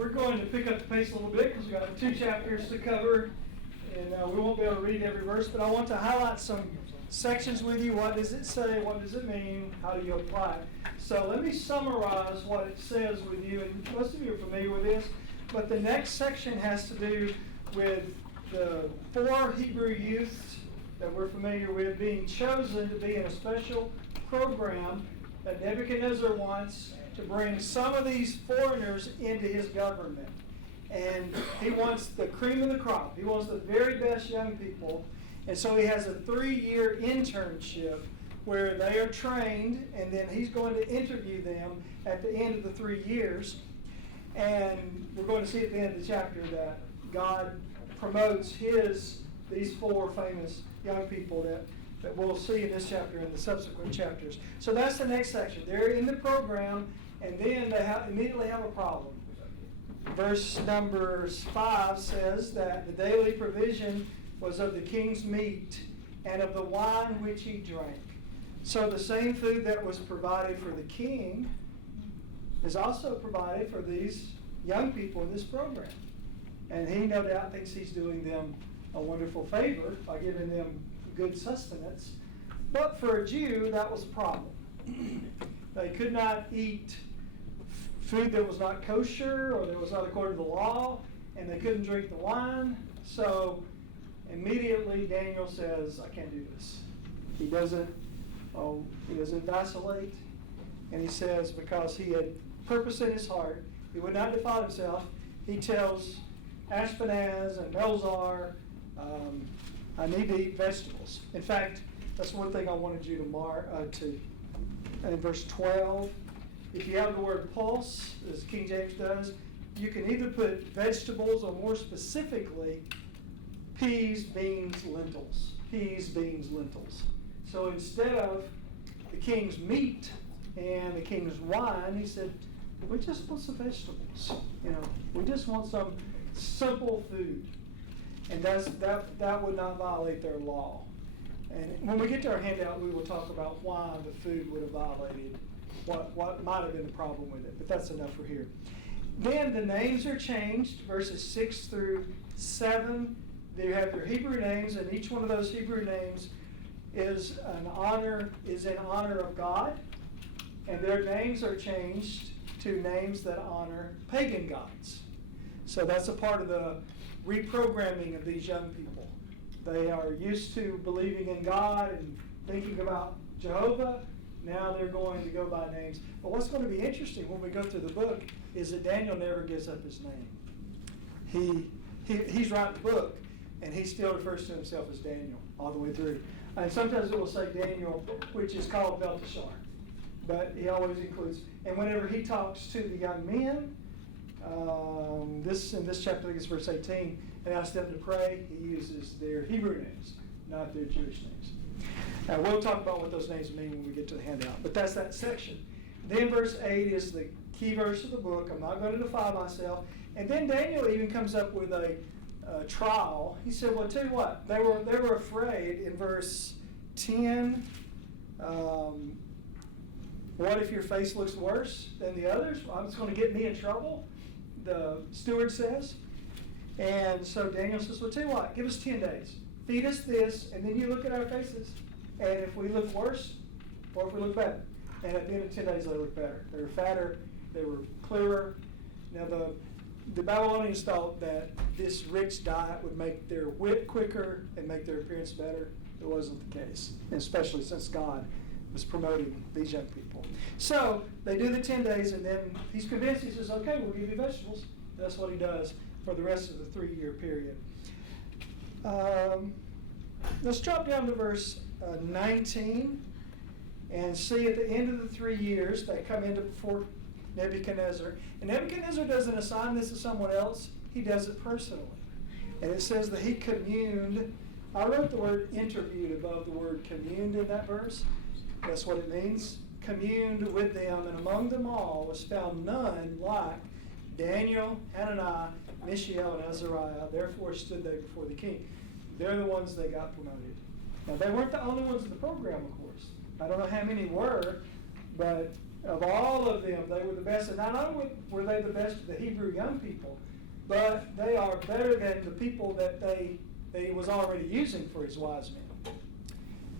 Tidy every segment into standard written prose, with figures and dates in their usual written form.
we're going to pick up the pace a little bit because we've got 2 chapters to cover, and we won't be able to read every verse, but I want to highlight some sections with you. What does it say? What does it mean? How do you apply it? So let me summarize what it says with you, and most of you are familiar with this, but the next section has to do with the 4 Hebrew youths that we're familiar with being chosen to be in a special program that Nebuchadnezzar wants to bring some of these foreigners into his government. And he wants the cream of the crop. He wants the very best young people. And so he has a 3-year internship where they are trained, and then he's going to interview them at the end of the 3 years. And we're going to see at the end of the chapter that God promotes these 4 famous young people that we'll see in this chapter and the subsequent chapters. So that's the next section. They're in the program, and then they immediately have a problem. Verse number 5 says that the daily provision was of the king's meat and of the wine which he drank. So the same food that was provided for the king is also provided for these young people in this program. And he no doubt thinks he's doing them a wonderful favor by giving them good sustenance. But for a Jew, that was a problem. They could not eat food that was not kosher or that was not according to the law, and they couldn't drink the wine. So immediately Daniel says, I can't do this. He doesn't vacillate. And he says, because he had purpose in his heart, he would not defile himself. He tells Ashpenaz and Melzar, I need to eat vegetables. In fact, that's one thing I wanted you to mark in verse 12. If you have the word pulse, as King James does, you can either put vegetables or more specifically peas, beans, lentils. Peas, beans, lentils. So instead of the king's meat and the king's wine, he said, we just want some vegetables. We just want some simple food. And that would not violate their law. And when we get to our handout, we will talk about why the food would have violated what might have been the problem with it. But that's enough for here. Then the names are changed, verses 6 through 7. They have their Hebrew names, and each one of those Hebrew names is in honor of God. And their names are changed to names that honor pagan gods. So that's a part of the reprogramming of these young people. They are used to believing in God and thinking about Jehovah. Now they're going to go by names. But what's going to be interesting when we go through the book is that Daniel never gives up his name. He's writing the book, and he still refers to himself as Daniel all the way through. And sometimes it will say Daniel, which is called Belteshazzar. But he always includes, and whenever he talks to the young men, in this chapter, I think it's verse 18, and asks them to pray, he uses their Hebrew names, not their Jewish names. We'll talk about what those names mean when we get to the handout, but that's that section. Then verse 8 is the key verse of the book. I'm not going to defile myself. And then Daniel even comes up with a trial. He said, well, tell you what, they were afraid in verse 10. What if your face looks worse than the others? Well, it's going to get me in trouble, the steward says. And so Daniel says, well, tell you what, give us 10 days. Feed us this, and then you look at our faces. And if we look worse, or if we look better. And at the end of 10 days, they look better. They were fatter. They were clearer. Now, the Babylonians thought that this rich diet would make their wit quicker and make their appearance better. It wasn't the case, especially since God was promoting these young people. So they do the 10 days, and then he's convinced. He says, okay, we'll give you vegetables. That's what he does for the rest of the 3-year period. Let's drop down to verse 19 and see at the end of the 3 years they come into before Nebuchadnezzar. And Nebuchadnezzar doesn't assign this to someone else. He does it personally. And it says that he communed. I wrote the word interviewed above the word communed in that verse. That's what it means. Communed with them, and among them all was found none like Daniel, Hananiah, Mishael, and Azariah. Therefore stood they before the king. They're the ones that got promoted. Now, they weren't the only ones in the program, of course. I don't know how many were, but Of all of them, they were the best. And not only were they the best of the Hebrew young people, but they are better than the people that he was already using for his wise men.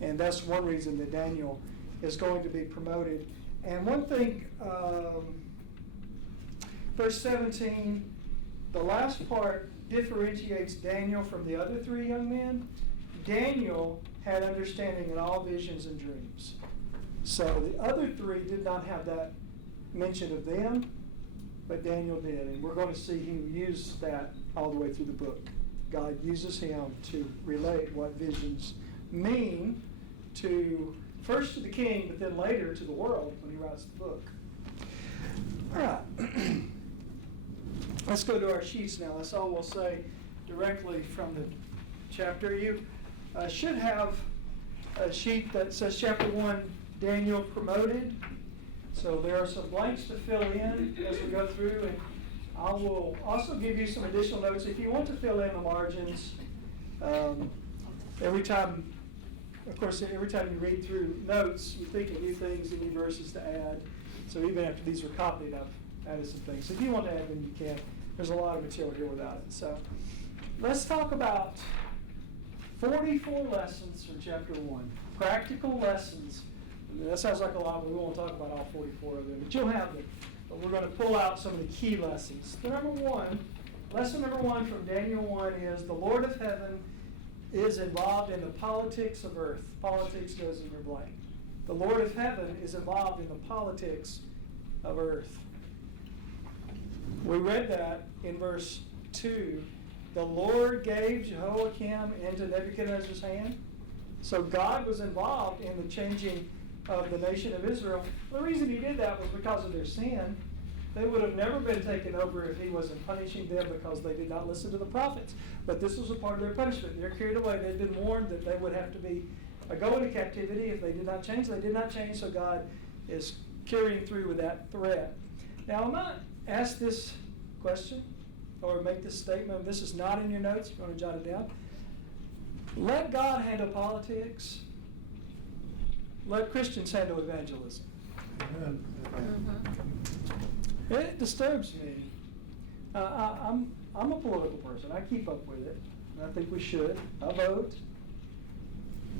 And that's one reason that Daniel is going to be promoted. And one thing, verse 17, the last part differentiates Daniel from the other three young men. Daniel had understanding in all visions and dreams. So the other three did not have that mention of them, but Daniel did. And we're going to see him use that all the way through the book. God uses him to relate what visions mean to, first to the king, but then later to the world when he writes the book. All right. Let's go to our sheets now. That's all we'll say directly from the chapter. You should have a sheet that says chapter 1, Daniel promoted. So there are some blanks to fill in as we go through, and I will also give you some additional notes. If you want to fill in the margins, every time you read through notes, you think of new things and new verses to add. So even after these were copied, I've added some things. So if you want to add them, you can. There's a lot of material here without it. So let's talk about 44 lessons from chapter 1. Practical lessons. That sounds like a lot, but we won't talk about all 44 of them. But you'll have them. But we're going to pull out some of the key lessons. Lesson number one from Daniel 1 is the Lord of heaven is involved in the politics of earth. Politics goes in your blank. The Lord of heaven is involved in the politics of earth. We read that in verse 2. The Lord gave Jehoiakim into Nebuchadnezzar's hand. So God was involved in the changing of the nation of Israel. The reason he did that was because of their sin. They would have never been taken over if he wasn't punishing them because they did not listen to the prophets. But this was a part of their punishment. They're carried away. They'd been warned that they would have to be go into captivity if they did not change. They did not change, so God is carrying through with that threat. Now, I'm not asked this question or make this statement. This is not in your notes. If you want to jot it down. Let God handle politics. Let Christians handle evangelism. Amen. It disturbs me. I'm a political person. I keep up with it. And I think we should. I vote.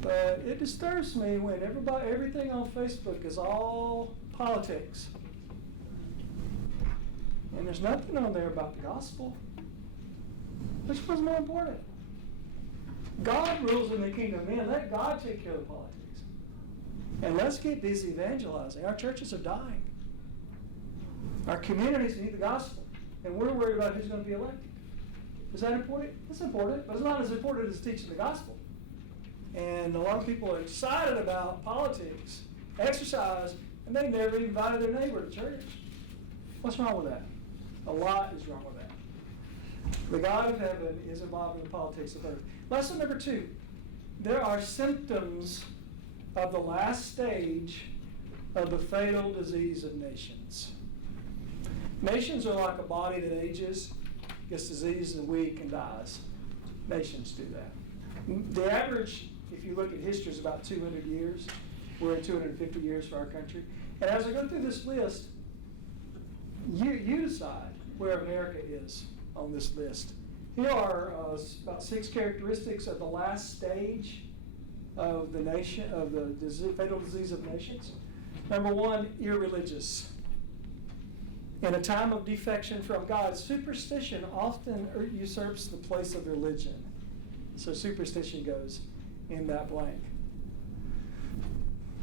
But it disturbs me when everything on Facebook is all politics. And there's nothing on there about the gospel. Which one's more important? God rules in the kingdom. Man, let God take care of the politics. And let's get busy evangelizing. Our churches are dying. Our communities need the gospel. And we're worried about who's going to be elected. Is that important? It's important, but it's not as important as teaching the gospel. And a lot of people are excited about politics, exercise, and they never invited their neighbor to church. What's wrong with that? A lot is wrong with that. The God of heaven is involved in the politics of earth. Lesson number 2. There are symptoms of the last stage of the fatal disease of nations. Nations are like a body that ages, gets diseased and weak and dies. Nations do that. The average, if you look at history, is about 200 years. We're at 250 years for our country. And as I go through this list, you decide where America is on this list. Here are about 6 characteristics of the last stage of the nation, of the fatal disease of nations. Number 1, irreligious. In a time of defection from God, superstition often usurps the place of religion. So superstition goes in that blank.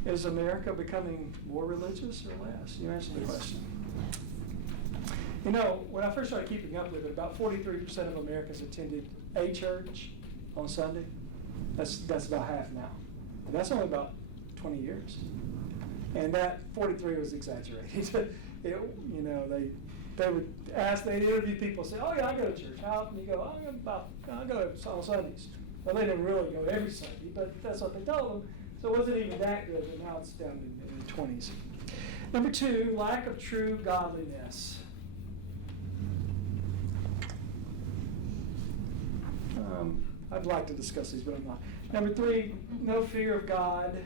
Is America becoming more religious or less? You answer the question. You know, when I first started keeping up with it, about 43% of Americans attended a church on Sunday. That's about half now. And that's only about 20 years. And that 43 was exaggerated. They would ask, they'd interview people, say, oh yeah, I go to church. How often do you go? I go on Sundays. Well, they didn't really go every Sunday, but that's what they told them. So it wasn't even that good, but now it's down in the 20s. Number 2, lack of true godliness. I'd like to discuss these, but I'm not. Number 3, no fear of God.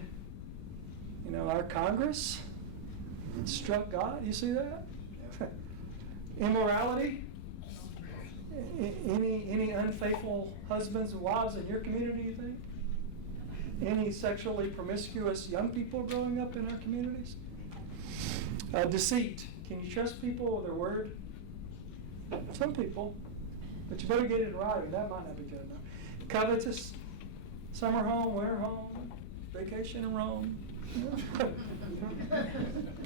You know, our Congress, Struck God, you see that? Immorality? Any unfaithful husbands and wives in your community, you think? Any sexually promiscuous young people growing up in our communities? Deceit. Can you trust people with their word? Some people. But you better get it in writing. That might not be good enough. Covetous. Summer home, winter home, vacation in Rome.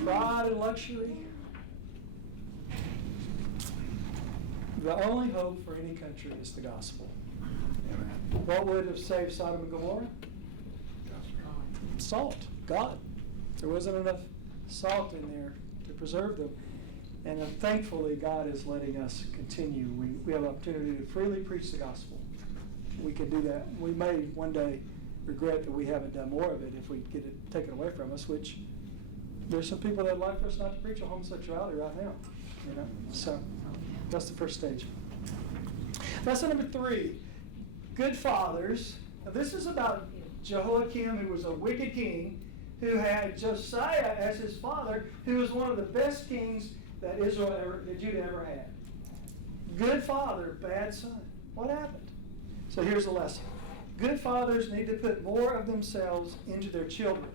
Pride and luxury. The only hope for any country is the gospel. Amen. What would have saved Sodom and Gomorrah? Salt. God. There wasn't enough salt in there to preserve them. And thankfully, God is letting us continue. We have an opportunity to freely preach the gospel. We can do that. We may one day regret that we haven't done more of it if we get it taken away from us, which there's some people that would like for us not to preach on homosexuality right now. So that's the first stage. Lesson number 3, good fathers. Now, this is about Jehoiakim, who was a wicked king, who had Josiah as his father, who was one of the best kings that Judah ever had. Good father, bad son. What happened? So here's the lesson. Good fathers need to put more of themselves into their children.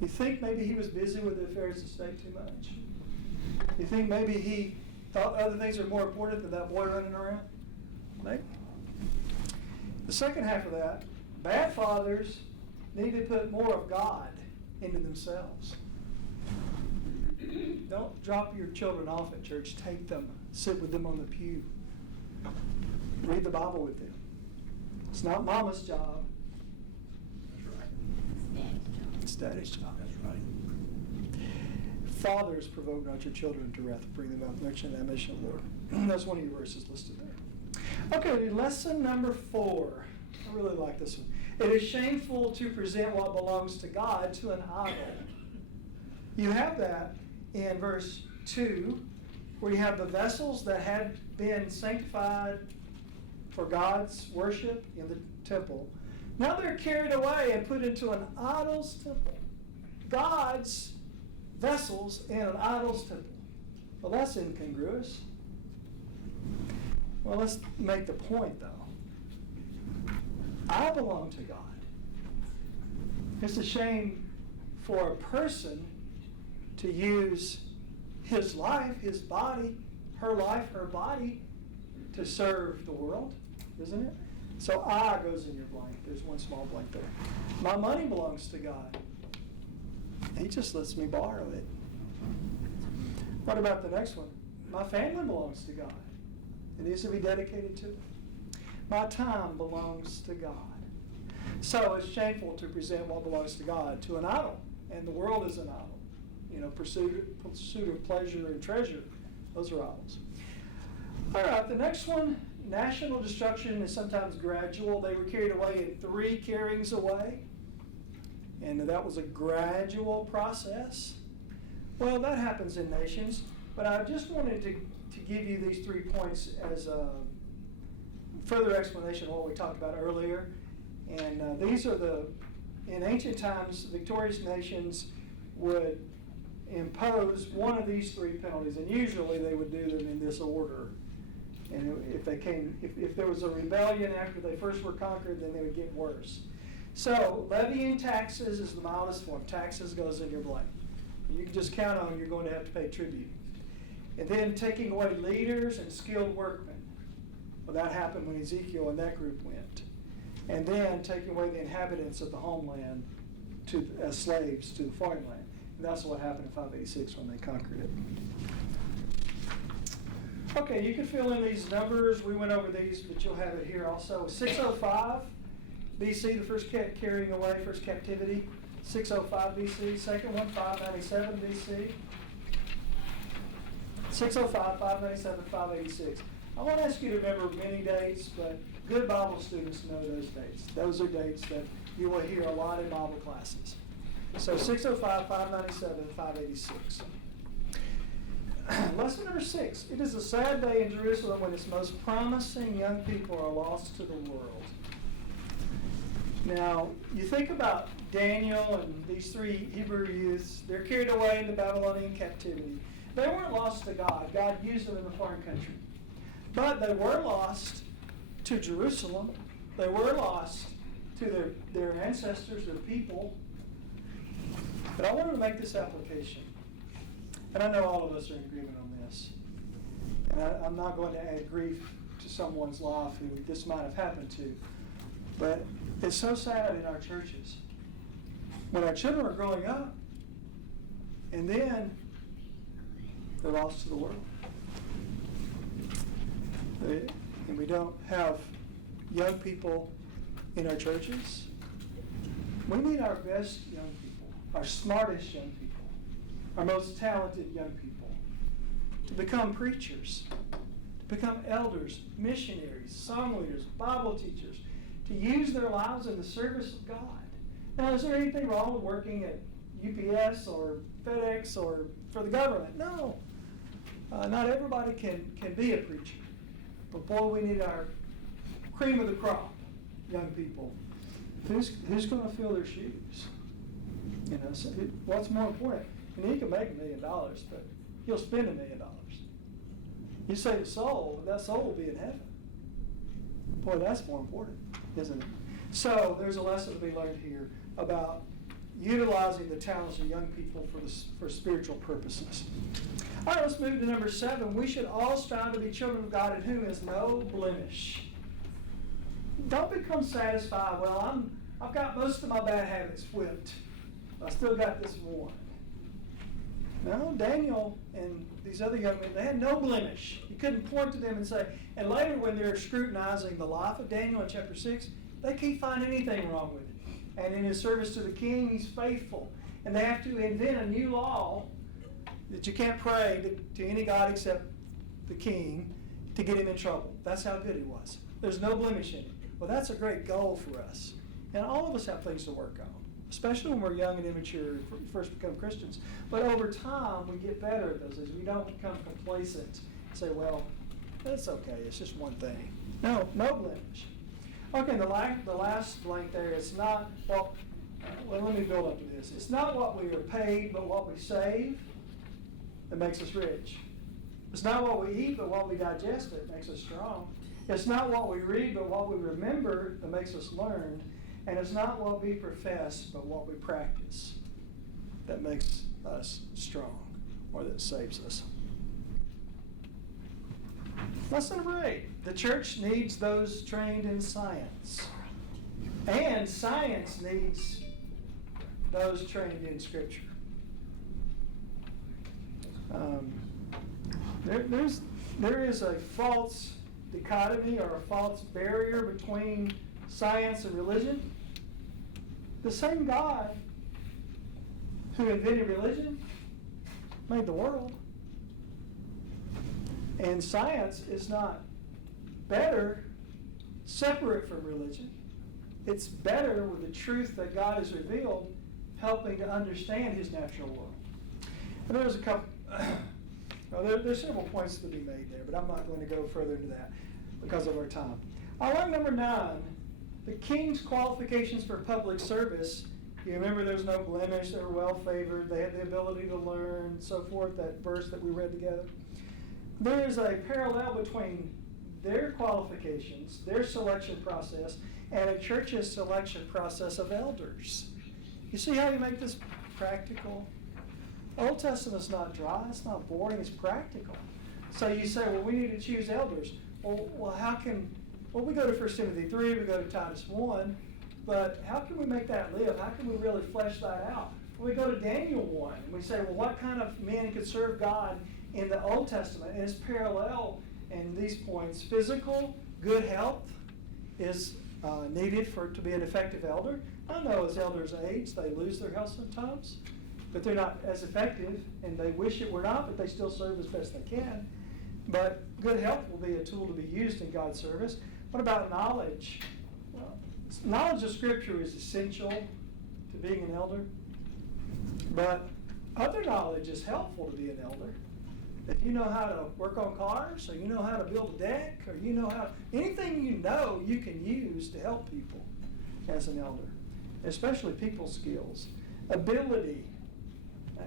You think maybe he was busy with the affairs of state too much? You think maybe he thought other things are more important than that boy running around? Maybe. The second half of that, bad fathers need to put more of God into themselves. Don't drop your children off at church. Take them. Sit with them on the pew. Read the Bible with them. It's not mama's job. That's right. It's daddy's job. That's right. Fathers, provoke not your children to wrath, bring them out in the admonition of the Lord. That's one of your verses listed there. Okay, lesson number 4. I really like this one. It is shameful to present what belongs to God to an idol. You have that in verse 2, where you have the vessels that had been sanctified for God's worship in the temple. Now they're carried away and put into an idol's temple. God's vessels in an idol's temple. Well, that's incongruous. Well, let's make the point, though. I belong to God. It's a shame for a person to use his life, his body, her life, her body, to serve the world, isn't it? So I goes in your blank. There's one small blank there. My money belongs to God. He just lets me borrow it. What about the next one? My family belongs to God. It needs to be dedicated to it. My time belongs to God. So it's shameful to present what belongs to God to an idol. And the world is an idol. Pursuit of pleasure and treasure. Those are idols. All right, the next one, national destruction is sometimes gradual. They were carried away in 3 carryings away. And that was a gradual process. Well, that happens in nations. But I just wanted to give you these 3 points as a further explanation of what we talked about earlier. And these are in ancient times, victorious nations would impose one of these 3 penalties, and usually they would do them in this order. And if there was a rebellion after they first were conquered, then they would get worse. So levying taxes is the mildest form. Taxes goes in your blank. You can just count on you're going to have to pay tribute. And then taking away leaders and skilled workmen. Well, that happened when Ezekiel and that group went. And then taking away the inhabitants of the homeland as slaves to the foreign land. And that's what happened in 586 when they conquered it. Okay, you can fill in these numbers. We went over these, but you'll have it here also. 605 BC, the first carrying away, first captivity. 605 BC. Second one, 597 BC. 605, 597, 586. I won't ask you to remember many dates, but good Bible students know those dates. Those are dates that you will hear a lot in Bible classes. So 605, 597, 586. Lesson number 6. It is a sad day in Jerusalem when its most promising young people are lost to the world. Now, you think about Daniel and these three Hebrew youths, they're carried away into Babylonian captivity. They weren't lost to God. God used them in a foreign country. But they were lost to Jerusalem. They were lost to their ancestors, their people. But I wanted to make this application. And I know all of us are in agreement on this. And I'm not going to add grief to someone's life who this might have happened to. But it's so sad in our churches when our children are growing up and then they're lost to the world. And we don't have young people in our churches. We need our best young people, our smartest young people, our most talented young people to become preachers, to become elders, missionaries, song leaders, Bible teachers, to use their lives in the service of God. Now, is there anything wrong with working at UPS or FedEx or for the government? No. Not everybody can be a preacher. But boy, we need our cream of the crop, young people. Who's going to fill their shoes? You know, so what's more important? You know, you can make $1 million, but you'll spend $1 million. You save a soul, but that soul will be in heaven. Boy, that's more important, isn't it? So there's a lesson to be learned here about utilizing the talents of young people for spiritual purposes. All right, let's move to number 7. We should all strive to be children of God in whom is no blemish. Don't become satisfied. Well, I've got most of my bad habits whipped. I still got this one. No, Daniel and these other young men, they had no blemish. You couldn't point to them and say, and later when they're scrutinizing the life of Daniel in chapter 6, they can't find anything wrong with it. And in his service to the king, he's faithful. And they have to invent a new law that you can't pray to any god except the king to get him in trouble. That's how good he was. There's no blemish in it. Well, that's a great goal for us. And all of us have things to work on, especially when we're young and immature, first become Christians. But over time, we get better at those things. We don't become complacent and say, well, that's okay. It's just one thing. No blemish. Okay, the last blank there, it's not, well, let me build up to this. It's not what we are paid, but what we save that makes us rich. It's not what we eat, but what we digest that makes us strong. It's not what we read, but what we remember that makes us learn. And it's not what we profess, but what we practice that makes us strong or that saves us. Lesson number 8. The church needs those trained in science. And science needs those trained in Scripture. There is a false dichotomy or a false barrier between science and religion. The same God who invented religion made the world. And science is not better separate from religion. It's better with the truth that God has revealed, helping to understand his natural world. And there's a couple, there's several points to be made there, but I'm not going to go further into that because of our time. I like number 9, the king's qualifications for public service. You remember there's no blemish, they were well favored, they had the ability to learn, so forth, that verse that we read together. There is a parallel between their qualifications, their selection process, and a church's selection process of elders. You see how you make this practical? Old Testament's not dry, it's not boring, it's practical. So you say, well, we need to choose elders. Well, how can, we go to 1 Timothy 3, we go to Titus 1, but how can we make that live? How can we really flesh that out? We go to Daniel 1, and we say, well, what kind of men could serve God in the Old Testament? And it's parallel in these points. Physical, good health is needed to be an effective elder. I know as elders age, they lose their health sometimes, but they're not as effective, and they wish it were not, but they still serve as best they can. But good health will be a tool to be used in God's service. What about knowledge? Well, knowledge of Scripture is essential to being an elder, but other knowledge is helpful to be an elder. If you know how to work on cars, or you know how to build a deck, or you know how, anything you know you can use to help people. as an elder, especially people skills. Ability.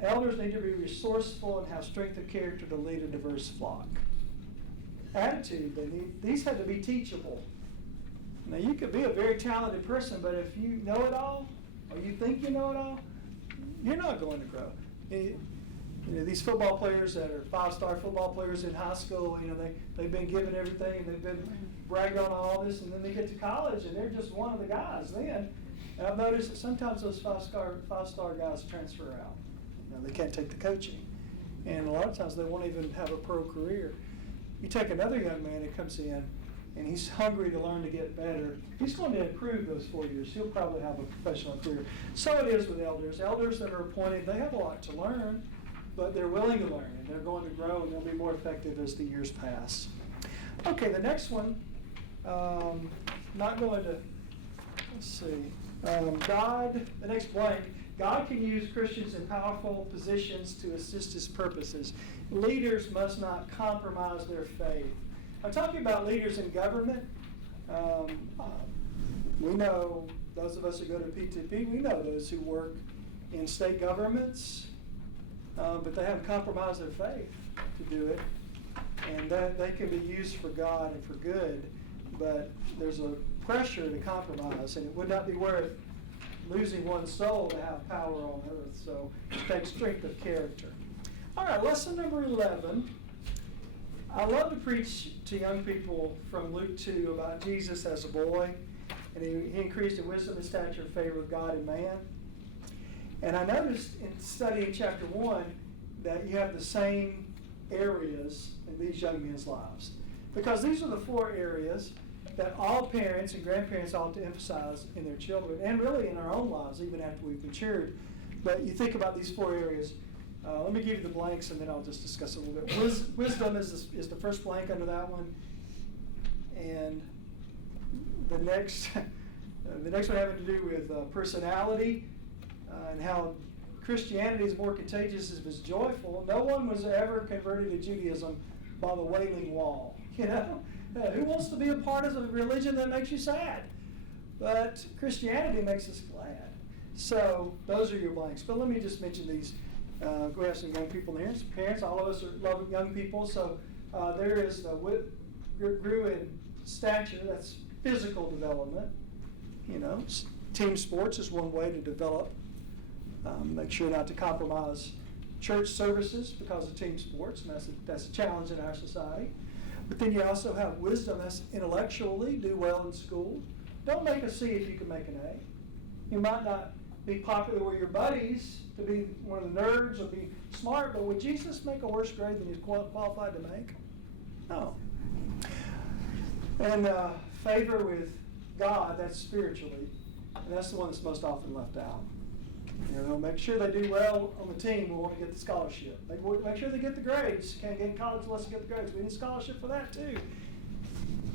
Elders need to be resourceful and have strength of character to lead a diverse flock. Attitude. These have to be teachable. Now, you could be a very talented person, but if you know it all, or you think you know it all, you're not going to grow. These football players that are 5-star football players in high school, they've been given everything, and they've been bragged on all this, and then they get to college, and they're just one of the guys then. And I've noticed that sometimes those five-star guys transfer out. They can't take the coaching. And a lot of times they won't even have a pro career. You take another young man that comes in, and he's hungry to learn to get better. He's going to improve those 4 years. He'll probably have a professional career. So it is with elders. Elders that are appointed, they have a lot to learn, but they're willing to learn, and they're going to grow, and they'll be more effective as the years pass. Okay, the next one, not going to, let's see, God, the next blank, God can use Christians in powerful positions to assist his purposes. Leaders must not compromise their faith. I'm talking about leaders in government. We know, those of us who go to P2P, we know those who work in state governments, but they haven't compromised their faith to do it. And that they can be used for God and for good, but there's a pressure to compromise, and it would not be worth losing one's soul to have power on earth. So it takes strength of character. All right, lesson number 11. I love to preach to young people from Luke 2 about Jesus as a boy, and he increased in wisdom and stature and favor with God and man. And I noticed in studying chapter 1 that you have the same areas in these young men's lives. Because these are the 4 areas that all parents and grandparents ought to emphasize in their children, and really in our own lives, even after we've matured. But you think about these 4 areas. Let me give you the blanks, and then I'll just discuss it a little bit. Wisdom is the first blank under that one. And the next one having to do with personality and how Christianity is more contagious if it's joyful. No one was ever converted to Judaism by the Wailing Wall. Who wants to be a part of a religion that makes you sad? But Christianity makes us glad. So those are your blanks. But let me just mention these. We have some young people in here. Some parents, all of us love young people. So there is the grew in stature. That's physical development. Team sports is one way to develop. Make sure not to compromise church services because of team sports, and that's a challenge in our society. But then you also have wisdom. That's intellectually, do well in school. Don't make a C if you can make an A. You might not be popular with your buddies to be one of the nerds or be smart, but would Jesus make a worse grade than he's qualified to make? No. And favor with God, that's spiritually, and that's the one that's most often left out. Make sure they do well on the team. We want to get the scholarship. Make sure they get the grades. Can't get in college unless you get the grades. We need a scholarship for that too.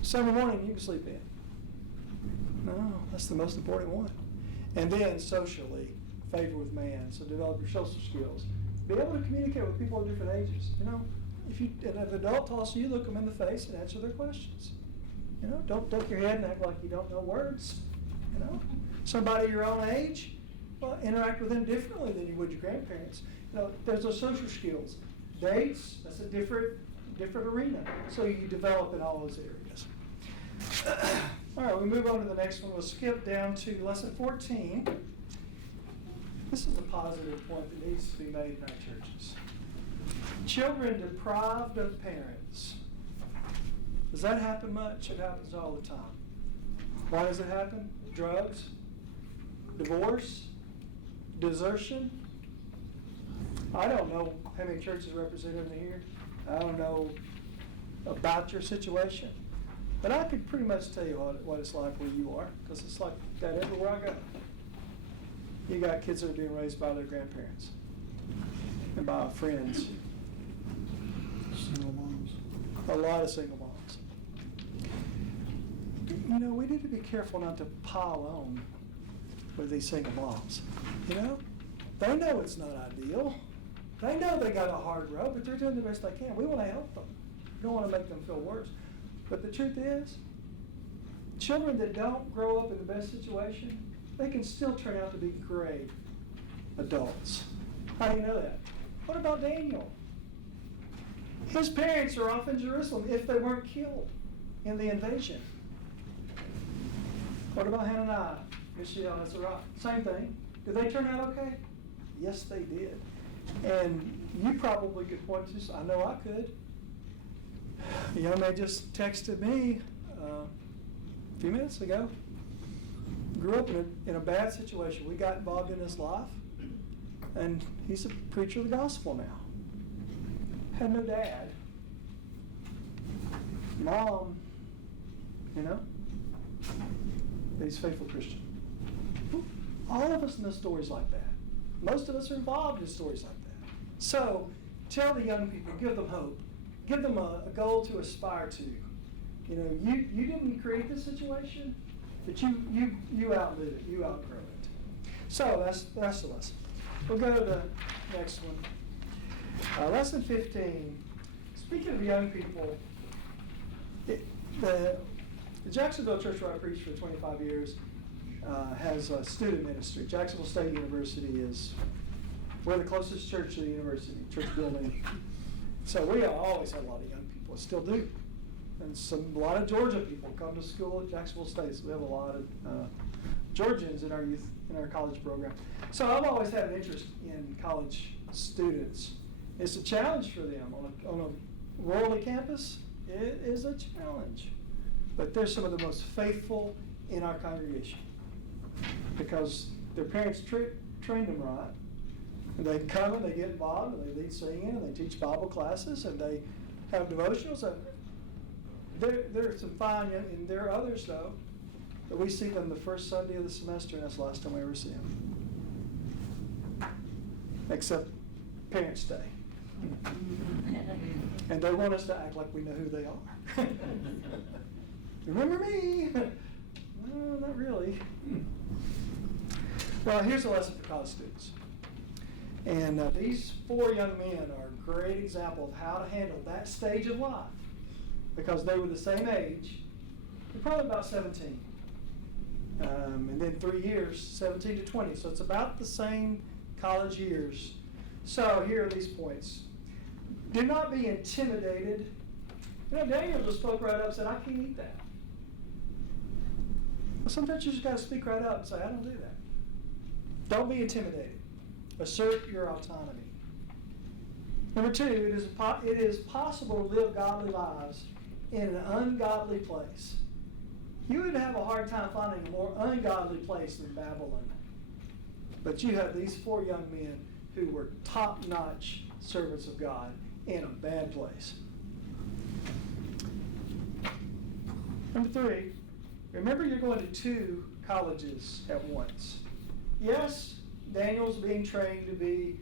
Sunday morning, you can sleep in. No, that's the most important one. And then socially, favor with man. So develop your social skills. Be able to communicate with people of different ages. If an adult talks to you, look them in the face and answer their questions. Don't duck your head and act like you don't know words. Somebody your own age, well, interact with them differently than you would your grandparents. There's those social skills. Dates, that's a different arena. So you develop in all those areas. All right, we move on to the next one. We'll skip down to lesson 14. This is a positive point that needs to be made in our churches. Children deprived of parents. Does that happen much? It happens all the time. Why does it happen? Drugs, divorce, desertion. I don't know how many churches are represented in here. I don't know about your situation. But I could pretty much tell you what it's like where you are, because it's like that everywhere I go. You got kids that are being raised by their grandparents and by friends. Single moms. A lot of single moms. We need to be careful not to pile on with these single moms. They know it's not ideal. They know they got a hard road, but they're doing the best they can. We want to help them. We don't want to make them feel worse. But the truth is, children that don't grow up in the best situation, they can still turn out to be great adults. How do you know that? What about Daniel? His parents are off in Jerusalem if they weren't killed in the invasion. What about Hananiah, Mishael, and Azariah? Same thing. Did they turn out okay? Yes, they did. And you probably could point to, I know I could. A young man just texted me a few minutes ago. Grew up in a bad situation. We got involved in his life, and he's a preacher of the gospel now. Had no dad. Mom, you know, but he's a faithful Christian. All of us know stories like that. Most of us are involved in stories like that. So tell the young people, give them hope. Give them a goal to aspire to. You know, you didn't create this situation, but you outlived it. You outgrew it. So that's the lesson. We'll go to the next one. Lesson 15. Speaking of young people, the Jacksonville church where I preached for 25 years has a student ministry. Jacksonville State University we're the closest church to the university, church building. So we always had a lot of young people, still do. And a lot of Georgia people come to school at Jacksonville State. So we have a lot of Georgians in our college program. So I've always had an interest in college students. It's a challenge for them on a worldly campus. It is a challenge, but they're some of the most faithful in our congregation because their parents trained them right. And they come and they get involved and they lead singing and they teach Bible classes and they have devotionals. There are some fine, and there are others though, that we see them the first Sunday of the semester, and that's the last time we ever see them. Except Parents' Day. And they want us to act like we know who they are. Remember me? No, not really. Well, here's a lesson for college students. And these 4 young men are a great example of how to handle that stage of life because they were the same age. They're probably about 17. And then 3 years, 17 to 20. So it's about the same college years. So here are these points. Do not be intimidated. You know, Daniel just spoke right up and said, I can't eat that. Well, sometimes you just got to speak right up and say, I don't do that. Don't be intimidated. Assert your autonomy. Number 2, it is possible to live godly lives in an ungodly place. You would have a hard time finding a more ungodly place than Babylon. But you have these 4 young men who were top-notch servants of God in a bad place. Number 3, remember you're going to 2 colleges at once. Yes, Daniel's being trained to be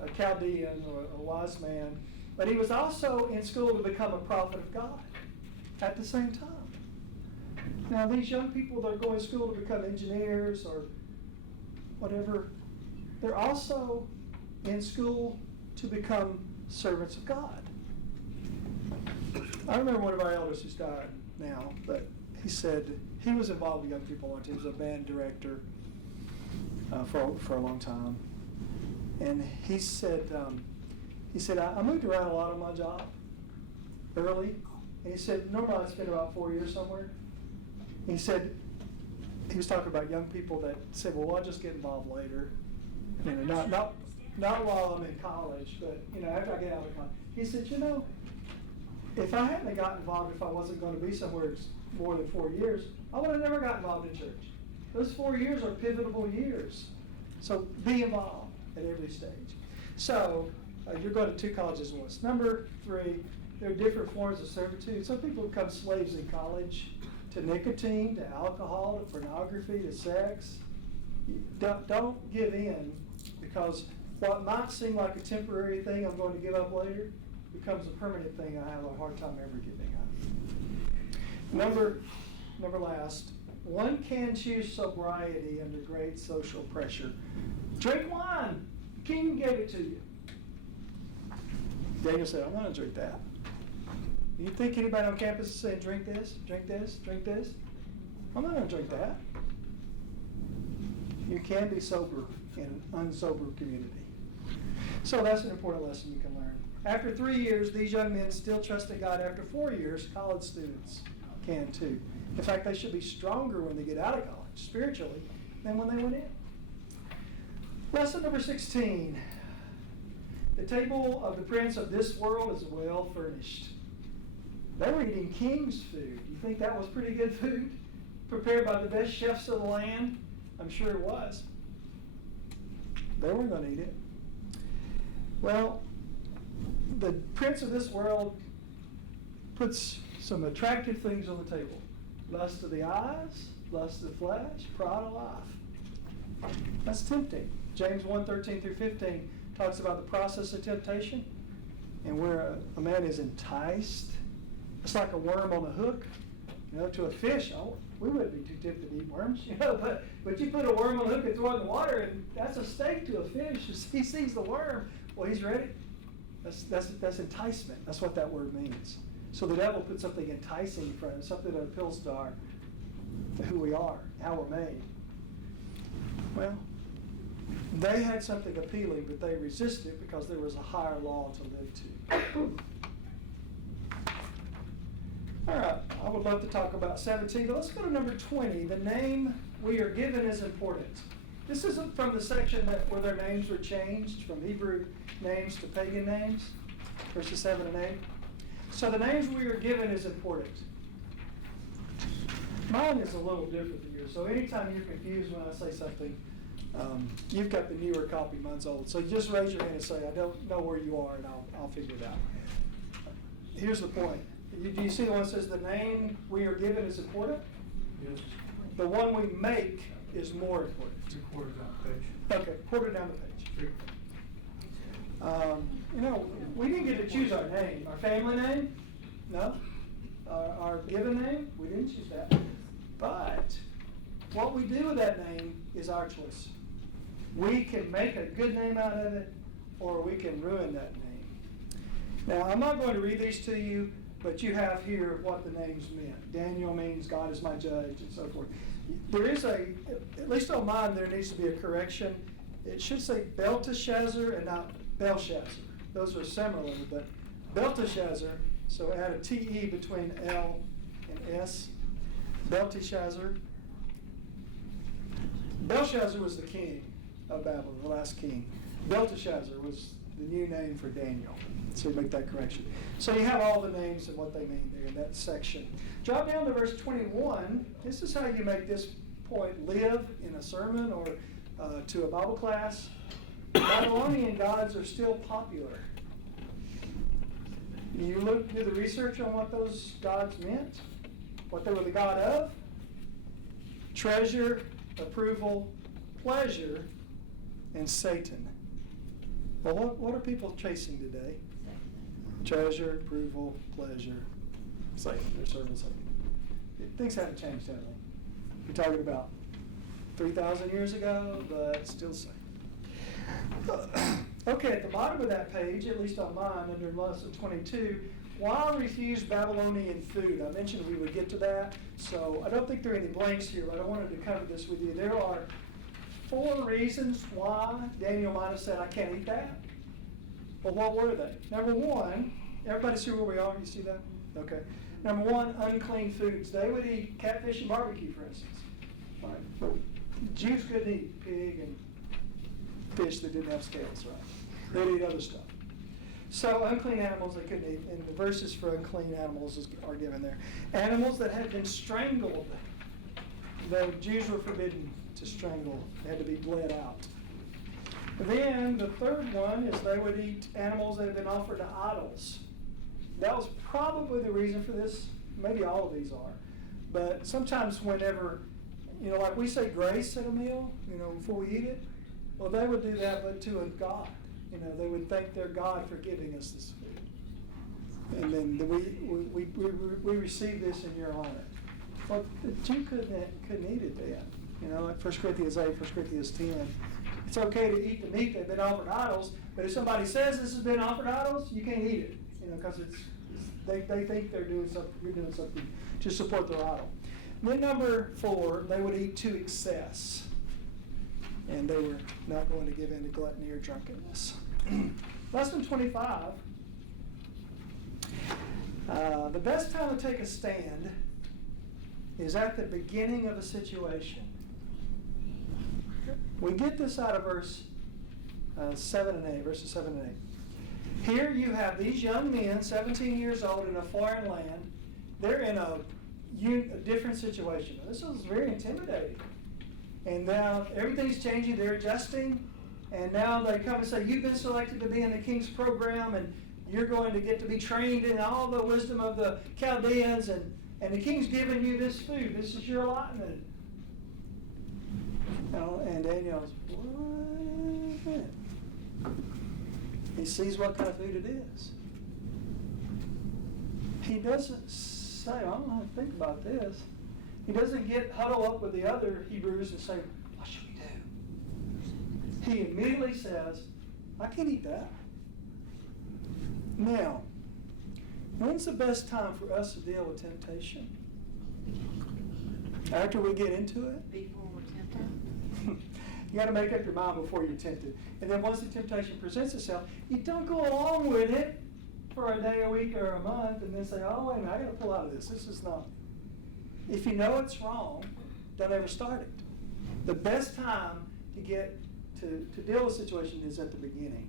a Chaldean or a wise man, but he was also in school to become a prophet of God at the same time. Now, these young people that are going to school to become engineers or whatever, they're also in school to become servants of God. I remember one of our elders who's died now, but he said he was involved with young people once. He was a band director for a long time. And he said, I moved around a lot on my job early. And he said, normally I spend about 4 years somewhere. And he said, he was talking about young people that said, well, I'll just get involved later. You know, not while I'm in college, but, you know, after I get out of college. He said, you know, if I hadn't gotten involved, if I wasn't going to be somewhere more than 4 years, I would have never got involved in church. Those 4 years are pivotal years. So be involved at every stage. So you're going to 2 colleges at once. Number 3, there are different forms of servitude. Some people become slaves in college to nicotine, to alcohol, to pornography, to sex. Don't give in because what might seem like a temporary thing I'm going to give up later becomes a permanent thing I have a hard time ever giving up. Number last, one can choose sobriety under great social pressure. Drink wine. The king gave it to you. Daniel said, I'm not going to drink that. You think anybody on campus is saying, drink this, drink this, drink this? I'm not going to drink that. You can be sober in an unsober community. So that's an important lesson you can learn. After 3 years, these young men still trusted God. After 4 years, college students can too. In fact, they should be stronger when they get out of college, spiritually, than when they went in. Lesson number 16. The table of the prince of this world is well furnished. They were eating king's food. You think that was pretty good food? Prepared by the best chefs of the land? I'm sure it was. They weren't going to eat it. Well, the prince of this world puts some attractive things on the table. Lust of the eyes, lust of the flesh, pride of life. That's tempting. James 1:13-15 talks about the process of temptation and where a man is enticed. It's like a worm on a hook. To a fish, we wouldn't be too tempted to eat worms, but you put a worm on a hook and throw it in the water, and that's a steak to a fish. He sees the worm, well, he's ready. That's enticement. That's what that word means. So the devil puts something enticing in front of us, something that appeals to who we are, how we're made. Well, they had something appealing, but they resisted it because there was a higher law to live to. All right, I would love to talk about 17, but let's go to number 20. The name we are given is important. This isn't from the section where their names were changed from Hebrew names to pagan names, verses 7 and 8. So the names we are given is important. Mine is a little different than yours, so anytime you're confused when I say something, you've got the newer copy, mine's old. So just raise your hand and say, I don't know where you are, and I'll figure it out. Here's the point. Do you see the one that says the name we are given is important? Yes. The one we make is more important. 3/4 down the page. Okay, quarter down the page. We didn't get to choose our name. Our family name? No. Our given name? We didn't choose that. But what we do with that name is our choice. We can make a good name out of it, or we can ruin that name. Now, I'm not going to read these to you, but you have here what the names meant. Daniel means God is my judge, and so forth. There is at least on mine, there needs to be a correction. It should say Belteshazzar and not Belshazzar. Those are similar, but Belteshazzar, so add a T-E between L and S. Belteshazzar. Belshazzar was the king of Babylon, the last king. Belteshazzar was the new name for Daniel. So you make that correction. So you have all the names and what they mean there in that section. Drop down to verse 21. This is how you make this point live in a sermon or to a Bible class. Babylonian gods are still popular. You do the research on what those gods meant, what they were the god of. Treasure, approval, pleasure, and Satan. Well, what are people chasing today? Treasure, approval, pleasure, Satan. They're serving Satan. Things haven't changed, have they? You're talking about 3,000 years ago, but still Satan. Okay, at the bottom of that page, at least on mine, under lesson 22, why refuse Babylonian food? I mentioned we would get to that, so I don't think there are any blanks here, but I wanted to cover this with you. There are 4 reasons why Daniel might have said, I can't eat that. Well, what were they? Number 1, everybody see where we are? You see that? Okay. Number 1, unclean foods. They would eat catfish and barbecue, for instance. Right. But Jews couldn't eat pig and fish that didn't have scales, right? They'd eat other stuff. So unclean animals they couldn't eat, and the verses for unclean animals are given there. Animals that had been strangled. The Jews were forbidden to strangle. They had to be bled out. Then the third one is they would eat animals that had been offered to idols. That was probably the reason for this. Maybe all of these are. But sometimes whenever, like we say grace at a meal, before we eat it, well, they would do that, but to a god. They would thank their God for giving us this food. And then we receive this in your honor. Well, the Jew couldn't eat it then. Like 1 Corinthians 8, 1 Corinthians 10. It's okay to eat the meat that have been offered idols, but if somebody says this has been offered idols, you can't eat it. Because they think they're doing something, you're doing something to support their idol. Then number 4, they would eat to excess. And they were not going to give in to gluttony or drunkenness. Lesson 25. The best time to take a stand is at the beginning of a situation. We get this out of verse 7 and 8, verses 7 and 8. Here you have these young men, 17 years old, in a foreign land. They're in a different situation. This is very intimidating. And now everything's changing. They're adjusting. And now they come and say, you've been selected to be in the king's program, and you're going to get to be trained in all the wisdom of the Chaldeans, and the king's giving you this food. This is your allotment. And Daniel goes, what? He sees what kind of food it is. He doesn't say, I don't know how to think about this. He doesn't huddle up with the other Hebrews and say, what should we do? He immediately says, I can't eat that. Now, when's the best time for us to deal with temptation? After we get into it? Before we're tempted. You got to make up your mind before you're tempted. And then once the temptation presents itself, you don't go along with it for a day, a week, or a month, and then say, oh, wait a minute, I got to pull out of this. This is not. If you know it's wrong, don't ever start it. The best time to get to deal with a situation is at the beginning.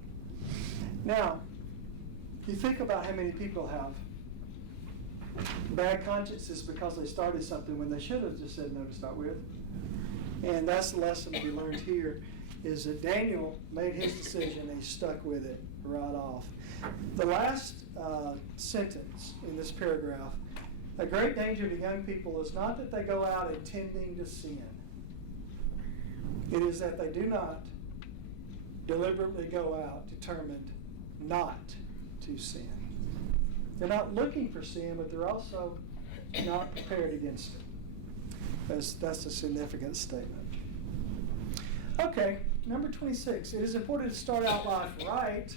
Now, you think about how many people have bad consciences because they started something when they should have just said no to start with. And that's the lesson we learned here, is that Daniel made his decision and he stuck with it right off. The last sentence in this paragraph, a great danger to young people is not that they go out intending to sin. It is that they do not deliberately go out determined not to sin. They're not looking for sin, but they're also not prepared against it. That's a significant statement. Okay, number 26. It is important to start out life right.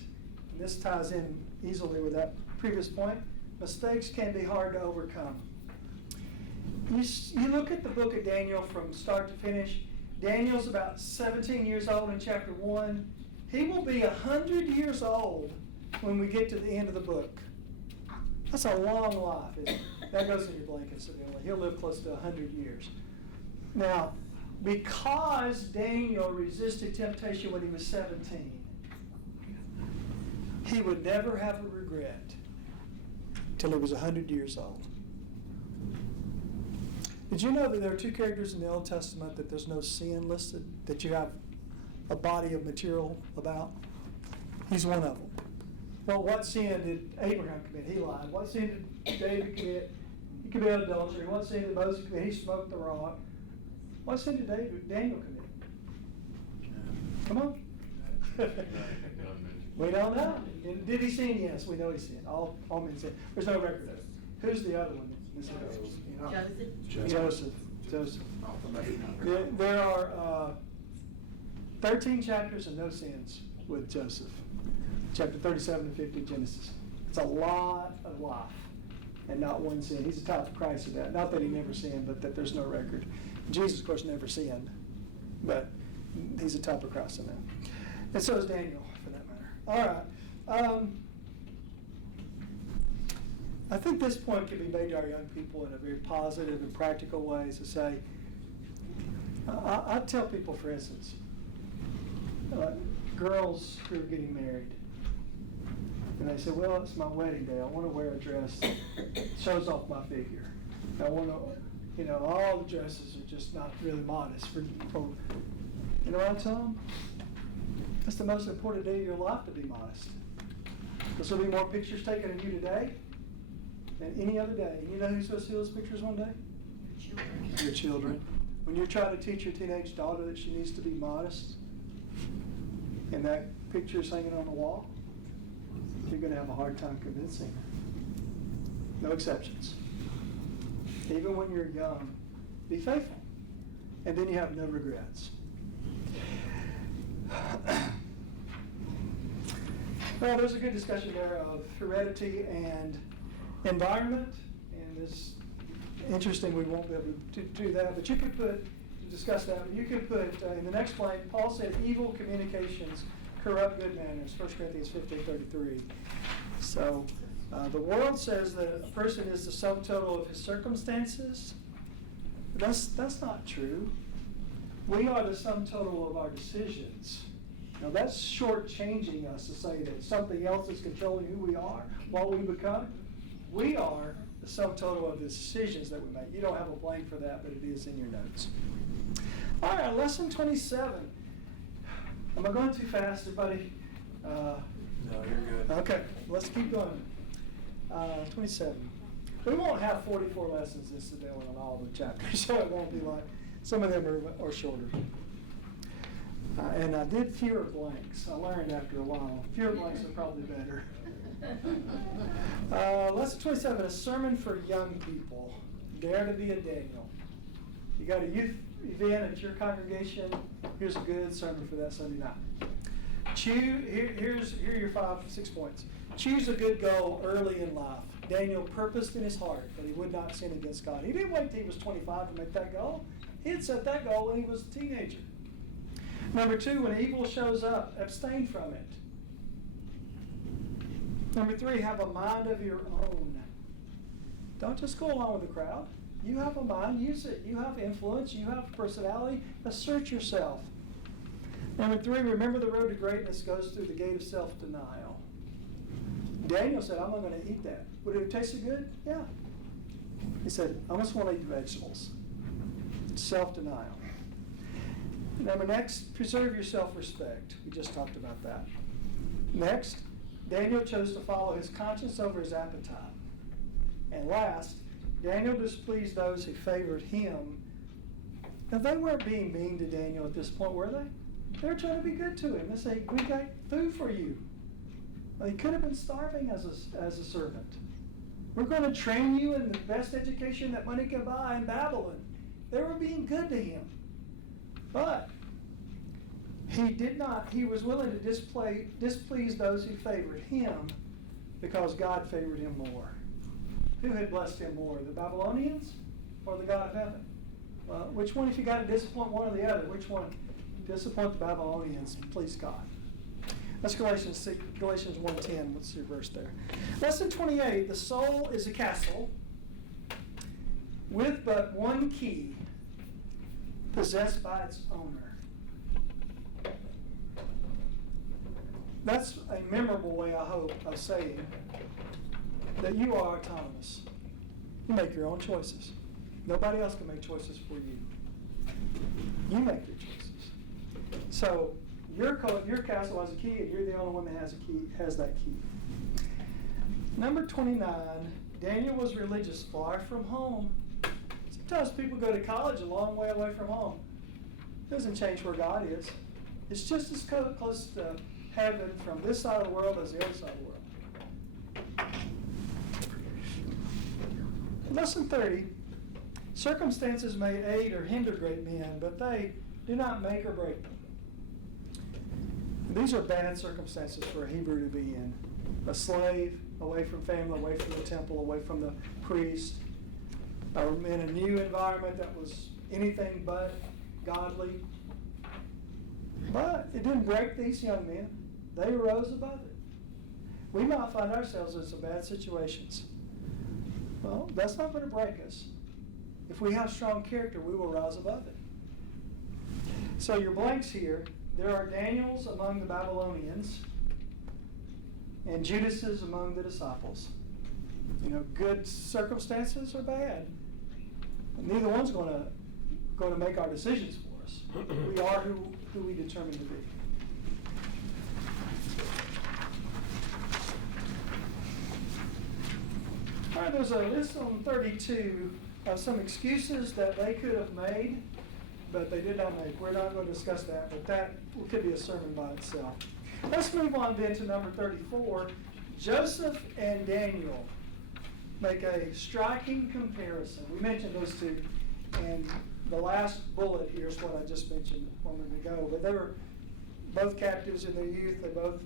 And this ties in easily with that previous point. Mistakes can be hard to overcome. You look at the book of Daniel from start to finish. Daniel's about 17 years old in chapter 1. He will be 100 years old when we get to the end of the book. That's a long life, isn't it? That goes in your blank, incidentally. He'll live close to 100 years. Now, because Daniel resisted temptation when he was 17, he would never have a regret till he was 100 years old. Did you know that there are 2 characters in the Old Testament that there's no sin listed, that you have a body of material about? He's one of them. Well, what sin did Abraham commit? He lied. What sin did David commit? He committed adultery. What sin did Moses commit? He smoked the rock. What sin did Daniel commit? Come on. We don't know. Did he sin? Yes, we know he sinned. All men sinned. There's no record of it. Who's the other one? Joseph. There are 13 chapters and no sins with Joseph. Chapter 37 and 50 Genesis. It's a lot of life and not one sin. He's the type of Christ of that. Not that he never sinned, but that there's no record. Jesus, of course, never sinned, but he's a type of Christ in that. And so is Daniel, for that matter. All right. I think this point can be made to our young people in a very positive and practical way, to say, I tell people, for instance, girls who are getting married, and they say, well, it's my wedding day. I want to wear a dress that shows off my figure. I want to, all the dresses are just not really modest. You know what I tell them? That's the most important day of your life, to be modest. Because there'll be more pictures taken of you today than any other day. And you know who's supposed to see those pictures one day? Your children. When you're trying to teach your teenage daughter that she needs to be modest, and that picture is hanging on the wall, you're going to have a hard time convincing her. No exceptions. Even when you're young, be faithful. And then you have no regrets. Well, there's a good discussion there of heredity and environment, and this Interesting, we won't be able to do that, but you could put, to discuss that, you could put, in the next blank, Paul said evil communications corrupt good manners, 1 Corinthians 15:33. So, the world says that a person is the sum total of his circumstances. That's not true. We are the sum total of our decisions. Now that's shortchanging us to say that something else is controlling who we are, what we become. We are the sum total of the decisions that we make. You don't have a blank for that, but it is in your notes. All right, lesson 27. Am I going too fast, everybody? No, you're good. Okay, let's keep going. 27. We won't have 44 lessons incidentally on all the chapters, so it won't be like, some of them are shorter. And I did fewer blanks. I learned after a while. Fewer blanks are probably better. Lesson 27, a sermon for young people. Dare to be a Daniel. You got a youth event at your congregation, here's a good sermon for that Sunday night. Here are your 6 points. Choose a good goal early in life. Daniel purposed in his heart that he would not sin against God. He didn't wait till he was 25 to make that goal. He had set that goal when he was a teenager. Number 2, when evil shows up, abstain from it. Number 3, have a mind of your own. Don't just go along with the crowd. You have a mind, use it. You have influence, you have personality, assert yourself. Number 3, remember the road to greatness goes through the gate of self-denial. Daniel said, I'm not going to eat that. Would it have tasted good? Yeah. He said, I just want to eat the vegetables. Self-denial. Next, preserve your self-respect. We just talked about that. Next, Daniel chose to follow his conscience over his appetite. And last, Daniel displeased those who favored him. Now, they weren't being mean to Daniel at this point, were they? They were trying to be good to him. They say, we got food for you. Well, he could have been starving as a servant. We're going to train you in the best education that money can buy in Babylon. They were being good to him. But he was willing to displease those who favored him because God favored him more. Who had blessed him more, the Babylonians or the God of heaven? Well, which one, if you got to disappoint one or the other, which one? Disappoint the Babylonians, please God. That's Galatians 1:10. What's your verse there? Lesson 28, the soul is a castle with but one key, possessed by its owner. That's a memorable way, I hope, of saying that you are autonomous. You make your own choices. Nobody else can make choices for you. You make your choices. So your castle has a key, and you're the only one that has that key. Number 29, Daniel was religious, far from home. Sometimes people go to college a long way away from home. It doesn't change where God is. It's just as close to heaven from this side of the world as the other side of the world. Lesson 30, circumstances may aid or hinder great men, but they do not make or break them. These are bad circumstances for a Hebrew to be in. A slave, away from family, away from the temple, away from the priest, in a new environment that was anything but godly. But it didn't break these young men. They rose above it. We might find ourselves in some bad situations. Well, that's not going to break us. If we have strong character, we will rise above it. So your blanks here, there are Daniels among the Babylonians and Judases among the disciples. Good circumstances or bad. Neither one's going to make our decisions for us. We are who we determine to be. All right, there's a list on 32 of some excuses that they could have made, but they did not make. We're not going to discuss that, but that could be a sermon by itself. Let's move on then to number 34. Joseph and Daniel make a striking comparison. We mentioned those two, and the last bullet here is what I just mentioned a moment ago. But they were both captives in their youth. They both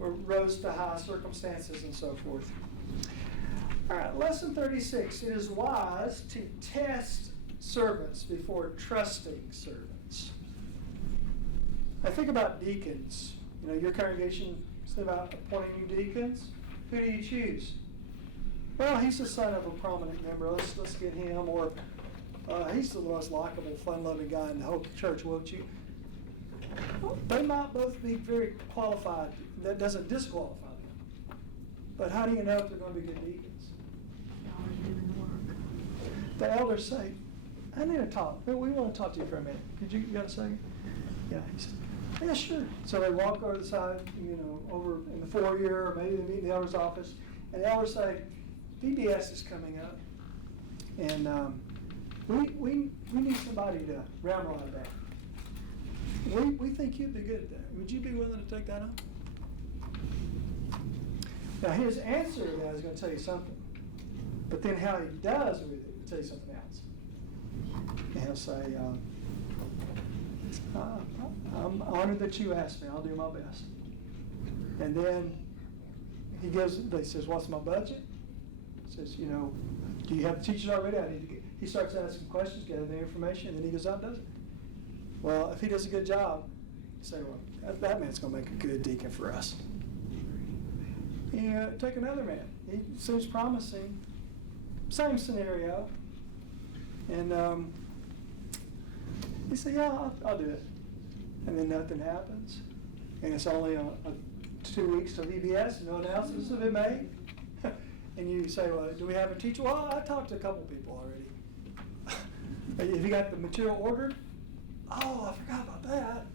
rose to high circumstances and so forth. All right, lesson 36. It is wise to test servants before trusting servants. I think about deacons. You know, your congregation is about appointing new deacons. Who do you choose? Well, he's the son of a prominent member. Let's get him. Or he's the most likable, fun-loving guy in the whole church, won't you? Well, they might both be very qualified. That doesn't disqualify them. But how do you know if they're going to be good deacons? Already doing the work. The elders say, I need to talk. We want to talk to you for a minute. You got a second? Yeah. He said, yeah, sure. So they walk over the side, over in the foyer, or maybe they meet in the elder's office, and the elders say, VBS is coming up, and we need somebody to ramrod that. We think you'd be good at that. Would you be willing to take that on? Now his answer to that is going to tell you something, but then how he does with it will tell you something else. And he'll say, I'm honored that you asked me. I'll do my best. And then he says, what's my budget? He says, do you have the teachers already? He starts asking questions, gathering the information, and then he goes out and does it. Well, if he does a good job, you say, well, that man's going to make a good deacon for us. Take another man. He seems promising. Same scenario. And he said, yeah, I'll do it. And then nothing happens. And it's only 2 weeks to VBS, no announcements have been made. And you say, well, do we have a teacher? Well, I talked to a couple people already. Have you got the material ordered? Oh, I forgot about that.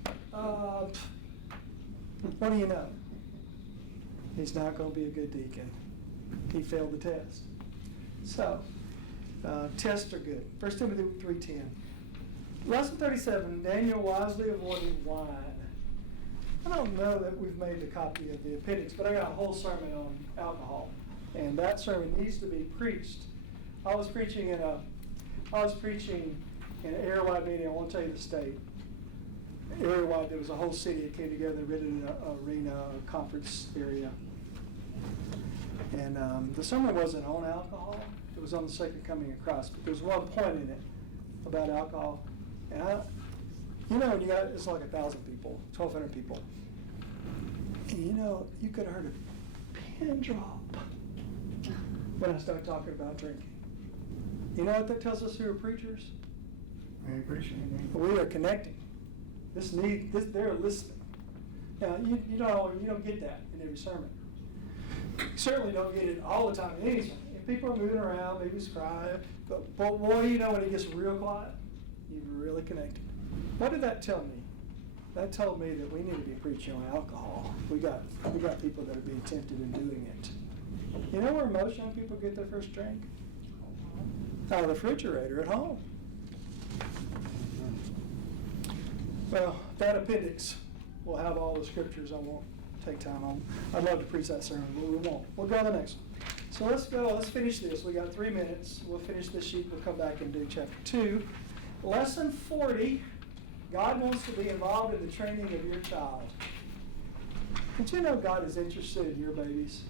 What do you know? He's not going to be a good deacon. He failed the test. So, tests are good. 1 Timothy 3:10. Lesson 37, Daniel wisely avoided wine. I don't know that we've made the copy of the appendix, but I got a whole sermon on alcohol. And that sermon needs to be preached. I was preaching in an area-wide meeting. I won't tell you the state. Area-wide, there was a whole city that came together and rented an arena, a conference area. And the sermon wasn't on alcohol. It was on the second coming of Christ. But there was one point in it about alcohol. And when you got, it's like 1,000 people, 1,200 people. And you could have heard a pin drop when I started talking about drinking. You know what that tells us who are preachers? We are connecting. They're listening. Now, you don't get that in every sermon. You certainly don't get it all the time in any sermon. If people are moving around, maybe it's crying, but boy, when it gets real quiet, you've really connected. What did that tell me? That told me that we need to be preaching on alcohol. We got people that are being tempted in doing it. You know where most young people get their first drink? Out of the refrigerator at home. Well, that appendix will have all the scriptures. I won't take time on. I'd love to preach that sermon, but we won't. We'll go to the next one. So let's finish this. We got 3 minutes. We'll finish this sheet. We'll come back and do chapter 2. Lesson 40, God wants to be involved in the training of your child. Did you know God is interested in your babies?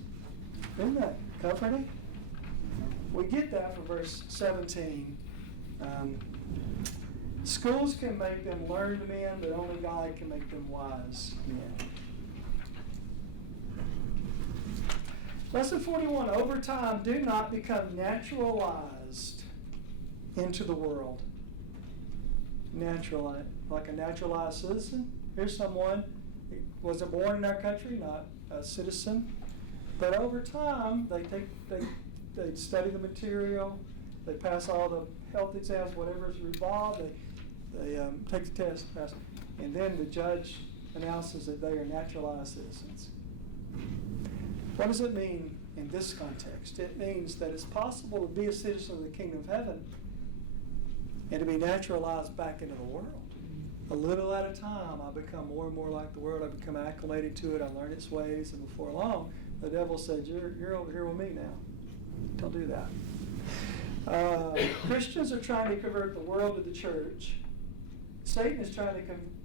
Isn't that comforting? We get that from verse 17. Schools can make them learned men, but only God can make them wise men. Lesson 41, over time, do not become naturalized into the world. Naturalized, like a naturalized citizen. Here's someone who wasn't born in our country, not a citizen. But over time, they study the material, they pass all the health exams, whatever is involved, they take the test, pass, and then the judge announces that they are naturalized citizens. What does it mean in this context? It means that it's possible to be a citizen of the kingdom of heaven and to be naturalized back into the world. A little at a time, I become more and more like the world. I become acclimated to it. I learn its ways, and before long, the devil said, "You're over here with me now. Don't do that." Christians are trying to convert the world to the church. Satan is trying to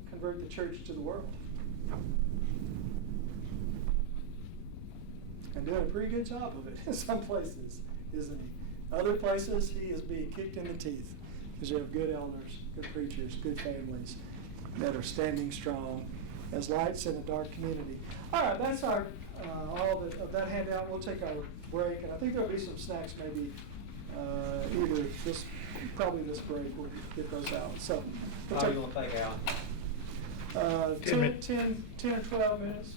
convert the church to the world. And doing a pretty good job of it in some places. isn't he? Other places, he is being kicked in the teeth, because you have good elders, good preachers, good families that are standing strong as lights in a dark community. All right, that's our, all of that handout. We'll take our break, and I think there'll be some snacks maybe, either this, probably this break, we'll get those out. So, we'll How take, you gonna take out? 10 or 12 minutes.